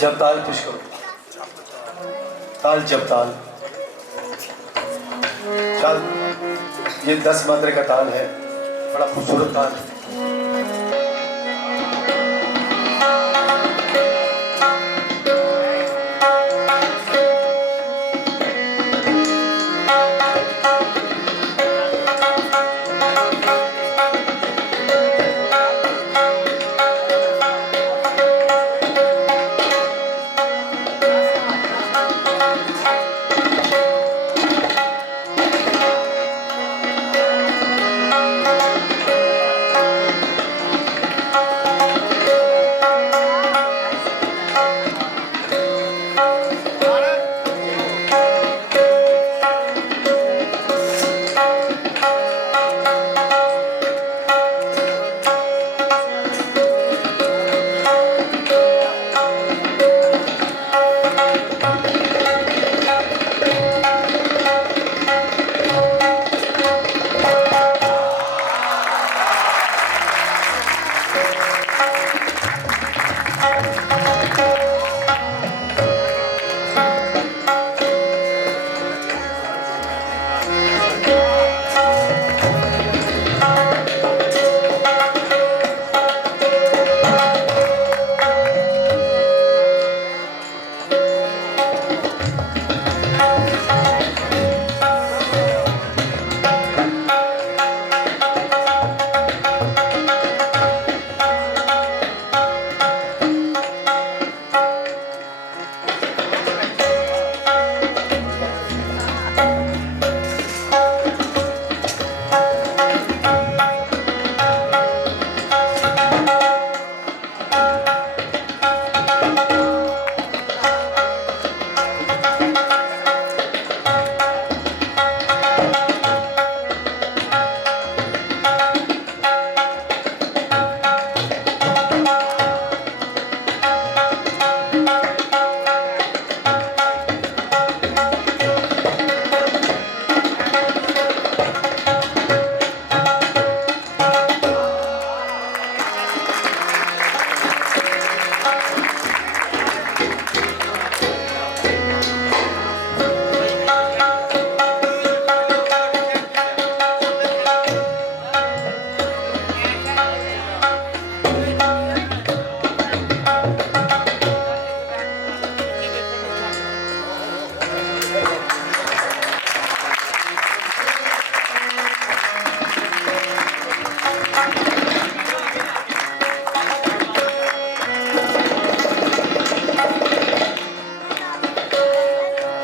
जब ताल पेश करो। ताल जब ताल चाल, ये 10 मात्रे का ताल है, बड़ा खूबसूरत ताल है।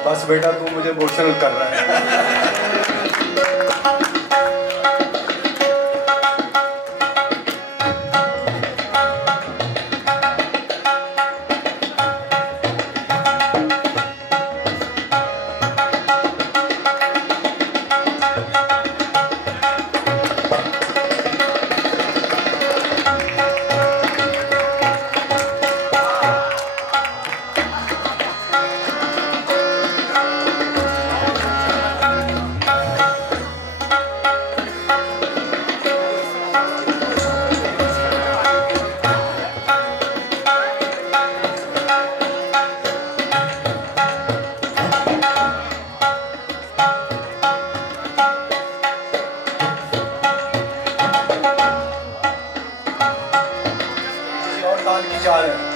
बस बेटा तू मुझे इमोशनल कर रहा है। ताल की चाल है।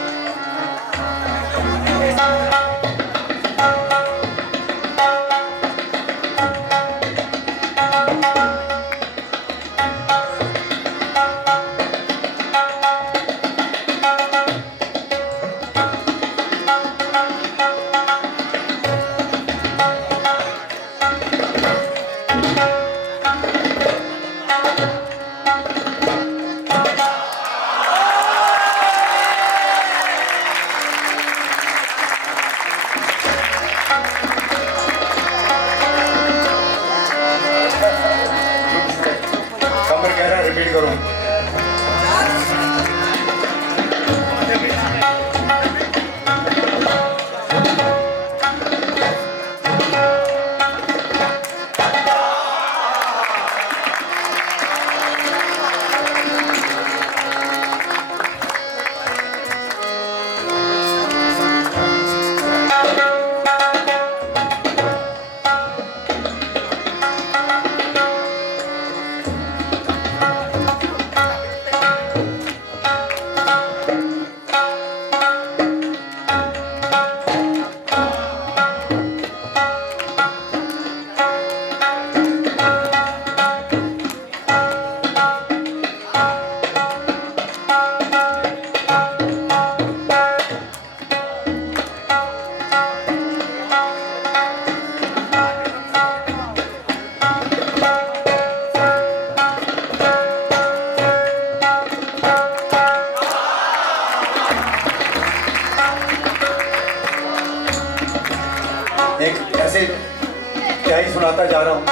से क्या ही सुनाता जा रहा हूँ।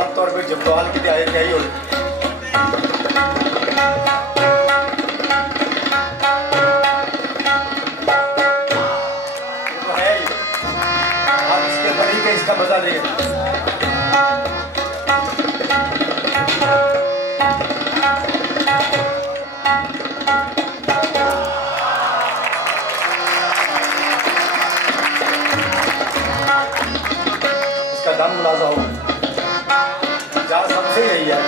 आमतौर पर जब सवाल की तैयारी क्या ही होती तो है ही, आप इसके बड़ी के इसका मजा ले। दाम मुलाजा हो जहाँ सबसे यही है।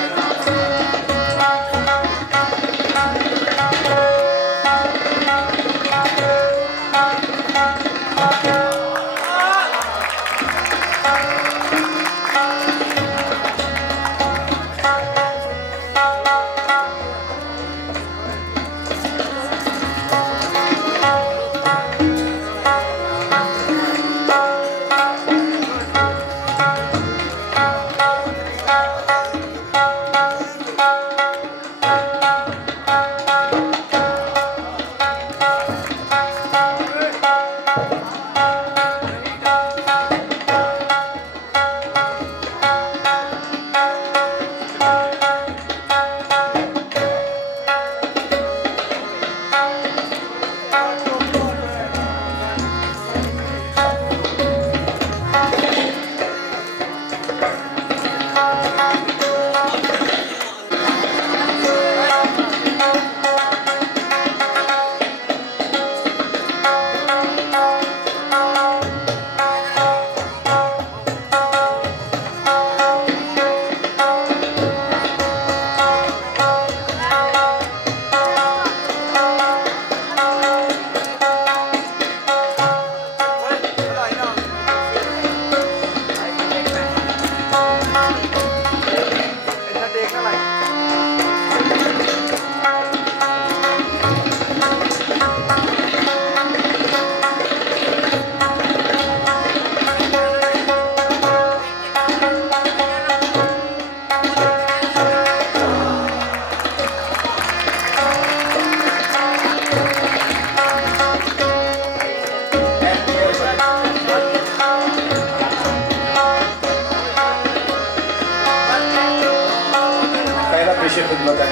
पेशे खिदमत है।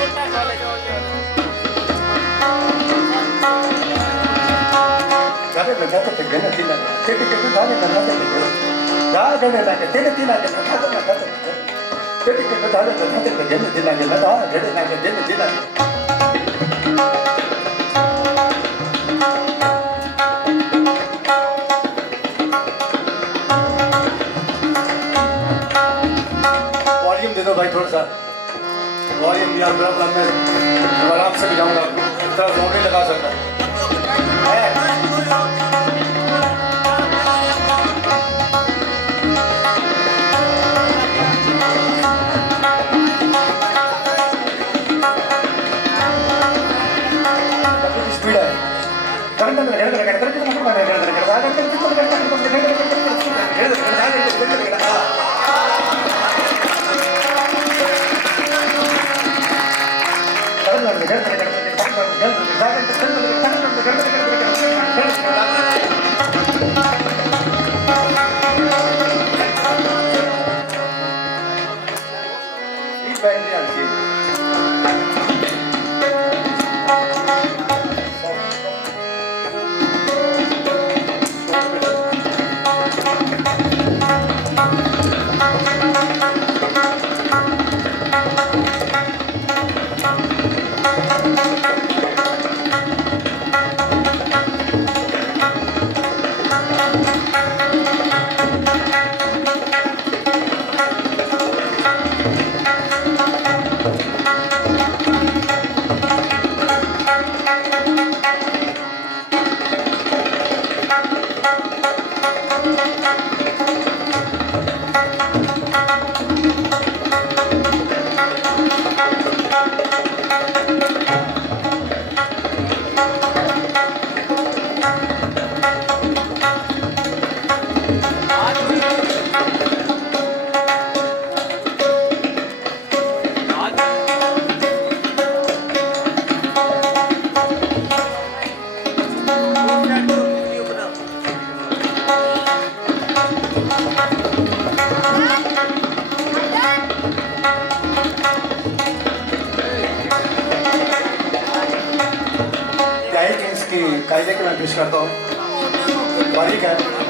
गाने में जाते थे गने तीन तेरे के गाने में जाते थे गा गने ना के तेरे तीन के ना खाते ना खाते तेरे के गाने में जाते थे गने तीन के ना गा गने ना के तेरे तीन वॉल्यूम दे दो भाई थोड़ा सा वॉल्यूम दिया प्रॉब्लम में आराम से बजाऊंगा इतना जोर नहीं लगा सकता है। स्पीड है की काही देखील मी पेश करतो बारीक आहे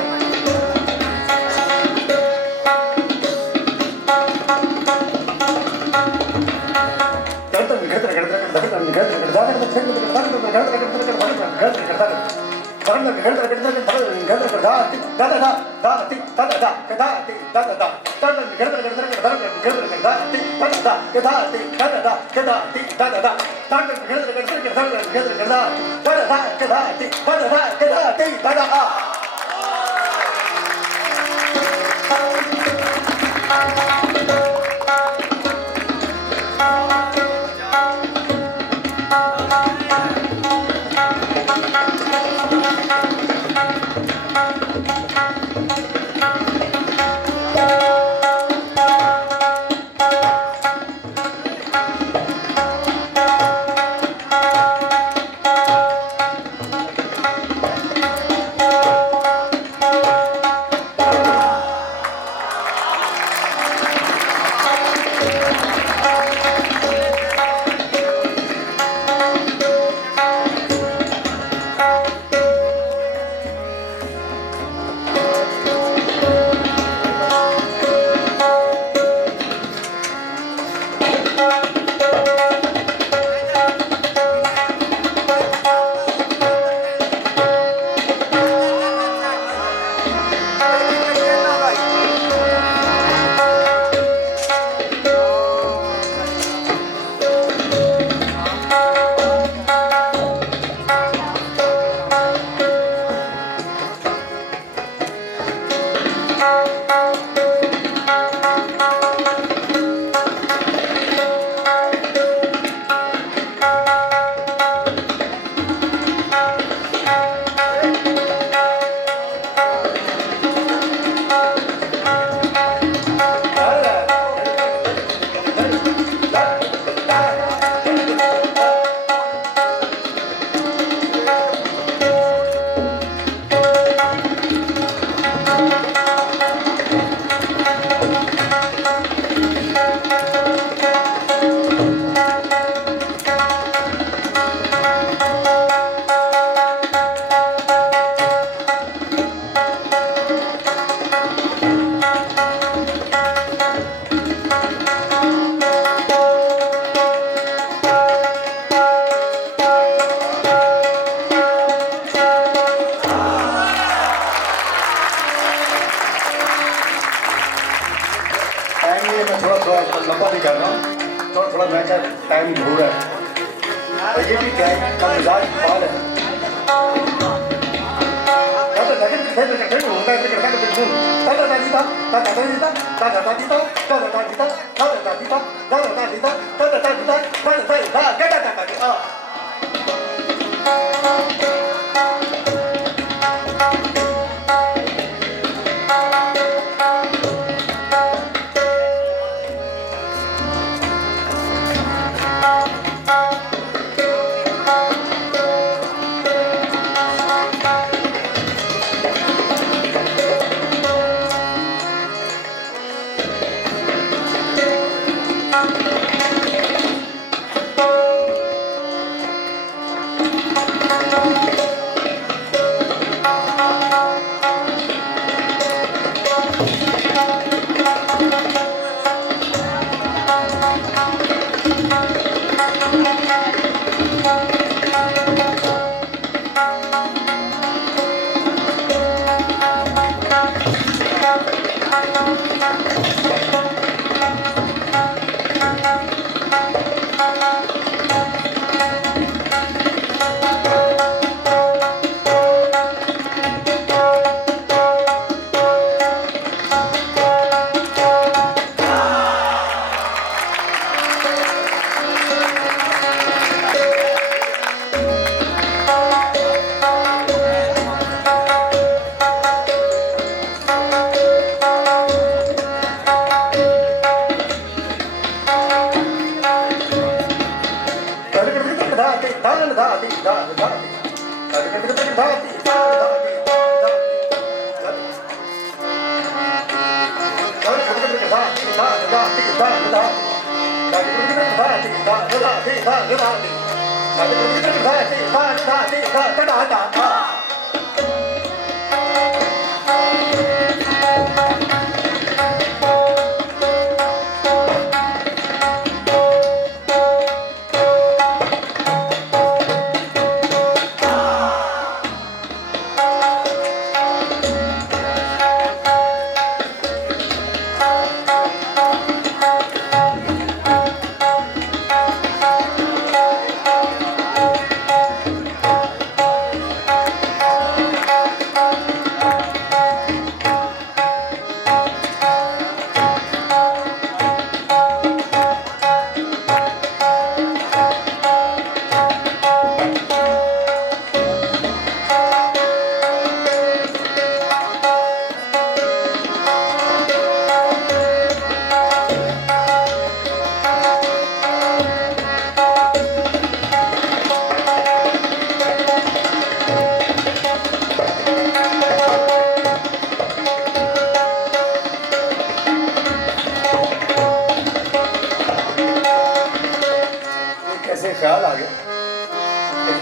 टाइम हो रहा है ये भी क्या है का मिजाज बाल है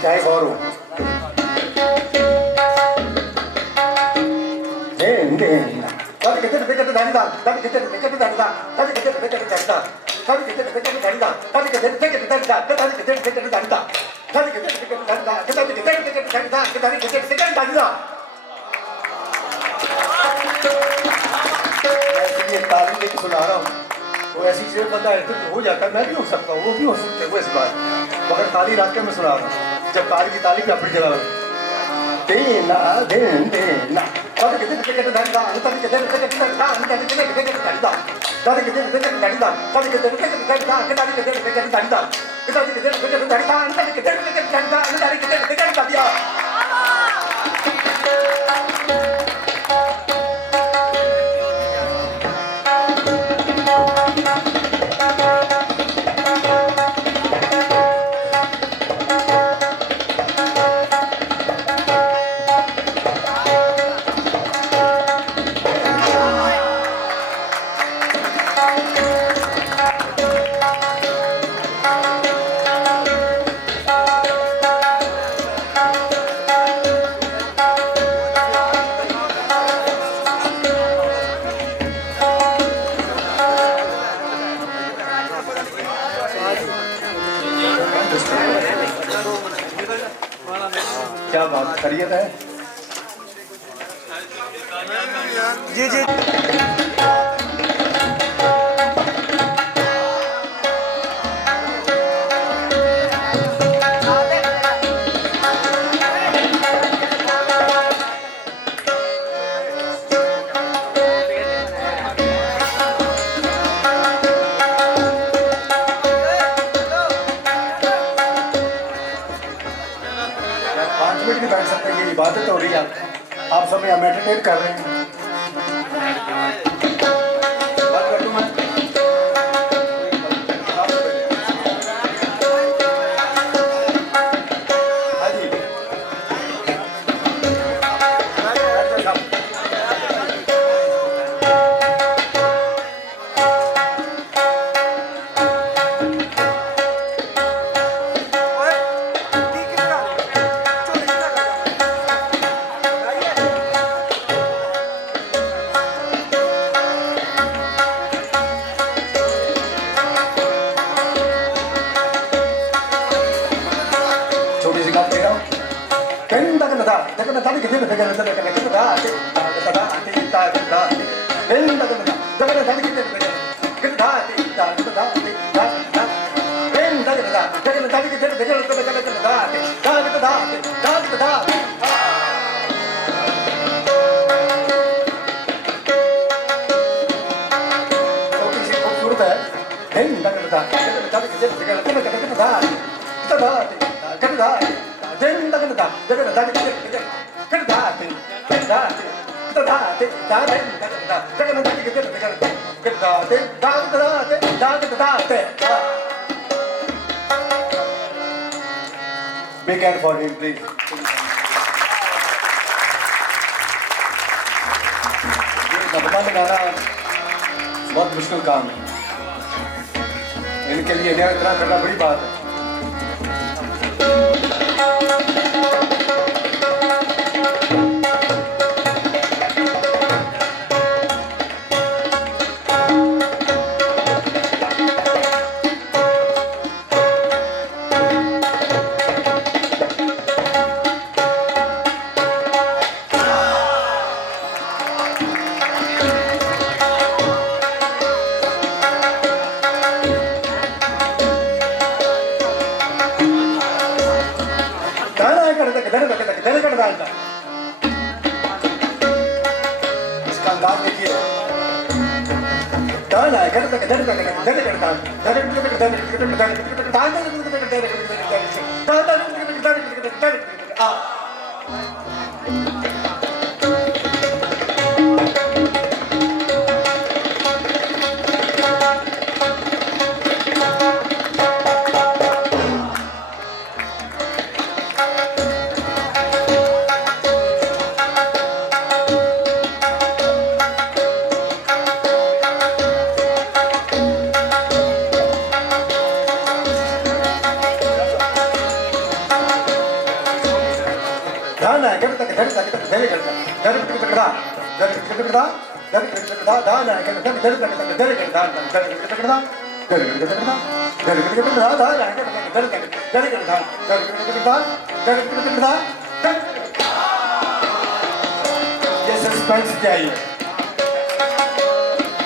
चाहे गौर हो ताली लेके सुना रहा हूँ वो ऐसी चीज बंदा है तो हो जाता है मैं भी हो सकता हूँ वो भी हो सकता है वो इस बार मगर ताली रात के मैं सुना रहा हूँ जब ताली की ताली भी अपनी जगह देना देन देना क्या बात खैरियत है जी जी बैठ सकते हैं ये इबादत हो रही है आप सब यहाँ मेडिटेट कर रहे हैं बात कर दूं मैं हाँ जी Big hand for him, please. नगमा लगाना बहुत मुश्किल काम है इनके लिए न्याय करना बड़ी बात है इसका अंदाज देखिए दाना के तक धर तक धर करता धर टकड़ा धर टकड़ा धर टकड़ा दाना के तक धर तक धर करता धर टकड़ा धर टकड़ा धर टकड़ा दाना के तक धर तक धर करता धर टकड़ा धर टकड़ा ये सस्पेंस चाहिए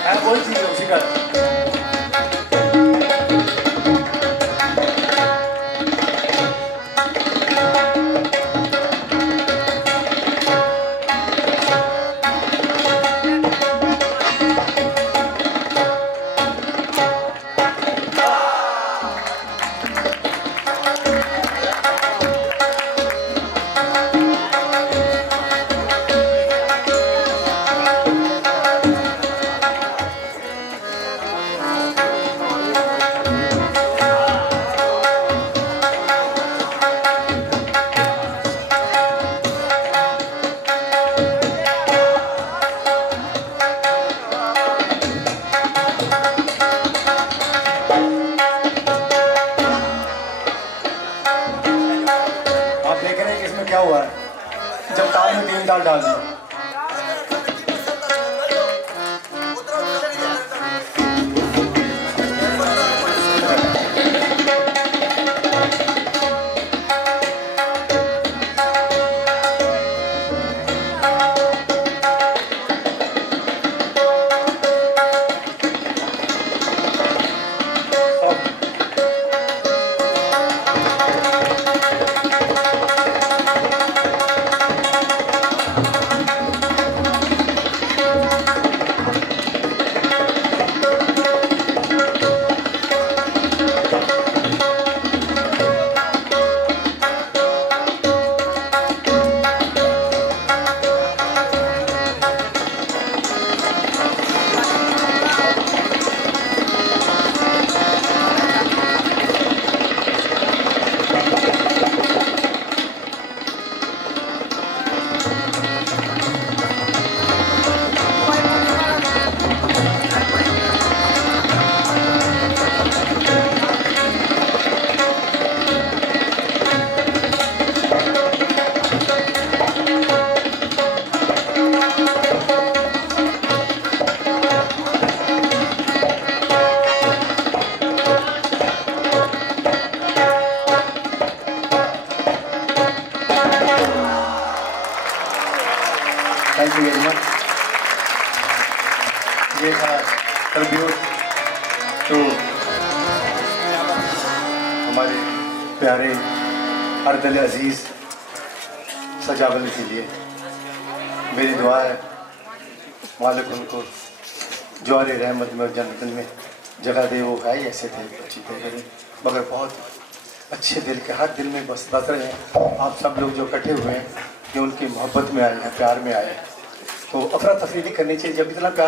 है वही चीज उसी का क्या हुआ है जब ताल में 3 ताल डाल दिया थैंक यू वेरी मच। ये था ट्रिब्यूट टू हमारे प्यारे अर्दल अजीज़ सजावल के लिए। मेरी दुआ है मालिक उनको जवार रहमत में और जन्नत में जगह दे। वो है ही ऐसे थे, अच्छी थे मगर बहुत अच्छे दिल के, हर दिल में बस रहे हैं। आप सब लोग जो इकट्ठे हुए हैं कि उनकी मोहब्बत में आए हैं, प्यार में आए हैं, तो अफरा तफरी नहीं करनी चाहिए। जब इतना प्यार